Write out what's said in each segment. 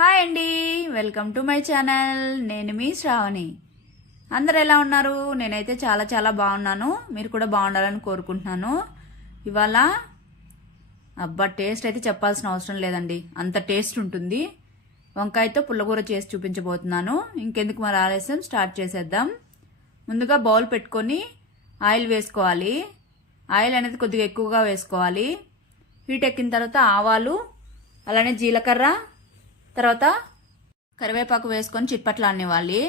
Hi అండి, welcome to my channel. నేను మీ శ్రావణి. అందరు ఎలా ఉన్నారు? నేనైతే చాలా చాలా బాగున్నాను. మీరు కూడా బాగుండాలని కోరుకుంటున్నాను. ఇవాళ టేస్ట్ అయితే చెప్పాల్సిన అవసరం లేదండి, అంత టేస్ట్ ఉంటుంది. వంకాయతో పుల్లగూర చేసి చూపించబోతున్నాను. ఇంకెందుకు మరి ఆలస్యం, స్టార్ట్ చేసేద్దాం. ముందుగా బౌల్ పెట్టుకొని ఆయిల్ వేసుకోవాలి. ఆయిల్ అనేది కొద్దిగా ఎక్కువగా వేసుకోవాలి. హీట్ ఎక్కిన తర్వాత ఆవాలు, అలానే జీలకర్ర, తర్వాత కరివేపాకు వేసుకొని చిట్పట్లానివ్వాలి.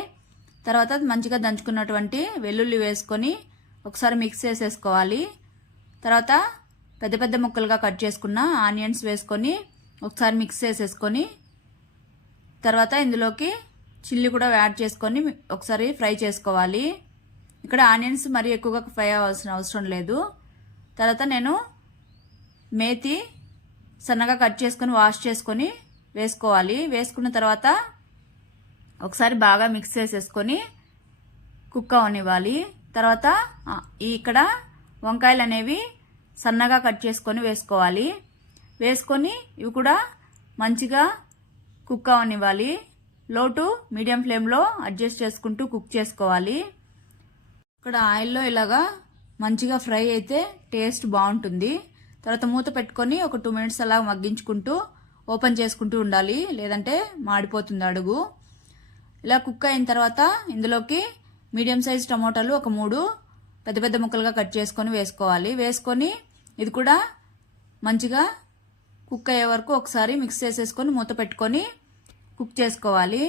తర్వాత మంచిగా దంచుకున్నటువంటి వెల్లుల్లి వేసుకొని ఒకసారి మిక్స్ చేసేసుకోవాలి. తర్వాత పెద్ద పెద్ద ముక్కలుగా కట్ చేసుకున్న ఆనియన్స్ వేసుకొని ఒకసారి మిక్స్ చేసేసుకొని తర్వాత ఇందులోకి చిల్లీ కూడా యాడ్ చేసుకొని ఒకసారి ఫ్రై చేసుకోవాలి. ఇక్కడ ఆనియన్స్ మరీ ఎక్కువగా ఫ్రై అవ్వాల్సిన అవసరం లేదు. తర్వాత నేను మేతి సన్నగా కట్ చేసుకొని వాష్ చేసుకొని వేసుకోవాలి. వేసుకున్న తర్వాత ఒకసారి బాగా మిక్స్ చేసేసుకొని కుక్ అవనివ్వాలి. తర్వాత ఇక్కడ వంకాయలు అనేవి సన్నగా కట్ చేసుకొని వేసుకోవాలి. వేసుకొని ఇవి కూడా మంచిగా కుక్ అవనివ్వాలి. లో టు మీడియం ఫ్లేమ్లో అడ్జస్ట్ చేసుకుంటూ కుక్ చేసుకోవాలి. ఇక్కడ ఆయిల్లో ఇలాగా మంచిగా ఫ్రై అయితే టేస్ట్ బాగుంటుంది. తర్వాత మూత పెట్టుకొని ఒక 2 minutes అలా మగ్గించుకుంటూ ఓపెన్ చేసుకుంటూ ఉండాలి, లేదంటే మాడిపోతుంది అడుగు. ఇలా కుక్ అయిన తర్వాత ఇందులోకి మీడియం సైజ్ టమోటాలు ఒక 3 పెద్ద పెద్ద ముక్కలుగా కట్ చేసుకొని వేసుకోవాలి. వేసుకొని ఇది కూడా మంచిగా కుక్ అయ్యే వరకు ఒకసారి మిక్స్ చేసేసుకొని మూత పెట్టుకొని కుక్ చేసుకోవాలి.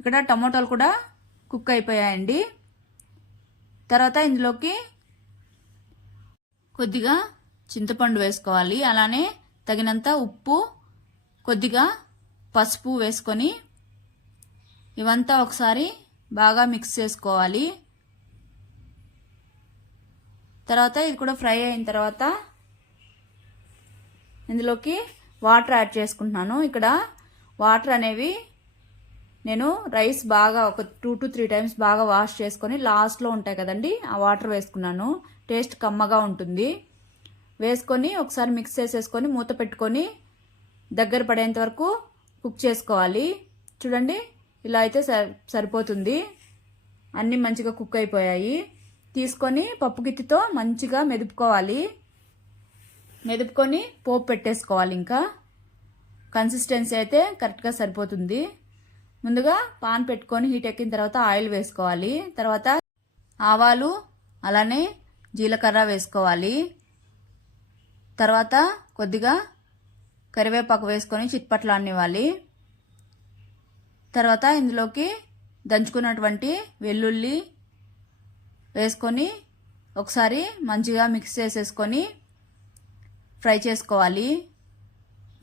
ఇక్కడ టమోటాలు కూడా కుక్ అయిపోయాయండి. తర్వాత ఇందులోకి కొద్దిగా చింతపండు వేసుకోవాలి. అలానే తగినంత ఉప్పు, కొద్దిగా పసుపు వేసుకొని ఇవంతా ఒకసారి బాగా మిక్స్ చేసుకోవాలి. తర్వాత ఇది కూడా ఫ్రై అయిన తర్వాత ఇందులోకి వాటర్ యాడ్ చేసుకుంటున్నాను. ఇక్కడ వాటర్ అనేవి నేను రైస్ బాగా ఒక 2 to 3 times బాగా వాష్ చేసుకొని లాస్ట్లో ఉంటాయి కదండి, ఆ వాటర్ వేసుకున్నాను. టేస్ట్ కమ్మగా ఉంటుంది. వేసుకొని ఒకసారి మిక్స్ చేసేసుకొని మూత పెట్టుకొని దగ్గర పడేంత వరకు కుక్ చేసుకోవాలి. చూడండి, ఇలా అయితే సరిపోతుంది. అన్నీ మంచిగా కుక్ అయిపోయాయి. తీసుకొని పప్పు గిత్తితో మంచిగా మెదుపుకోవాలి. మెదుపుకొని పోపు పెట్టేసుకోవాలి. ఇంకా కన్సిస్టెన్సీ అయితే కరెక్ట్గా సరిపోతుంది. ముందుగా పాన్ పెట్టుకొని హీట్ ఎక్కిన తర్వాత ఆయిల్ వేసుకోవాలి. తర్వాత ఆవాలు అలానే జీలకర్ర వేసుకోవాలి. తర్వాత కొద్దిగా కరివేపాకు వేసుకొని చిట్పట్లానివ్వాలి. తర్వాత ఇందులోకి దంచుకున్నటువంటి వెల్లుల్లి వేసుకొని ఒకసారి మంచిగా మిక్స్ చేసేసుకొని ఫ్రై చేసుకోవాలి.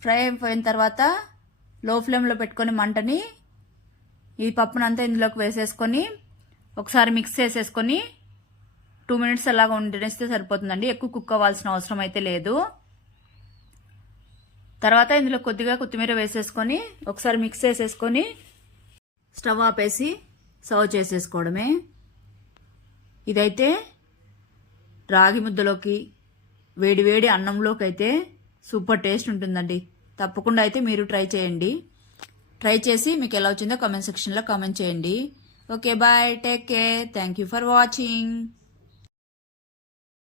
ఫ్రై అయిపోయిన తర్వాత లో ఫ్లేమ్లో పెట్టుకొని మంటని ఈ పప్పునంతా ఇందులోకి వేసేసుకొని ఒకసారి మిక్స్ చేసేసుకొని 2 minutes అలాగా ఉండనిస్తే సరిపోతుందండి. ఎక్కువ కుక్ అవ్వాల్సిన అవసరం అయితే లేదు. తర్వాత ఇందులో కొద్దిగా కొత్తిమీర వేసేసుకొని ఒకసారి మిక్స్ చేసేసుకొని స్టవ్ ఆపేసి సర్వ్ చేసేసుకోవడమే. ఇదైతే రాగి ముద్దలోకి, వేడి వేడి అన్నంలోకి అయితే సూపర్ టేస్ట్ ఉంటుందండి. తప్పకుండా అయితే మీరు ట్రై చేయండి. ట్రై చేసి మీకు ఎలా వచ్చిందో కామెంట్ సెక్షన్లో కామెంట్ చేయండి. Okay, bye, take care, thank you for watching.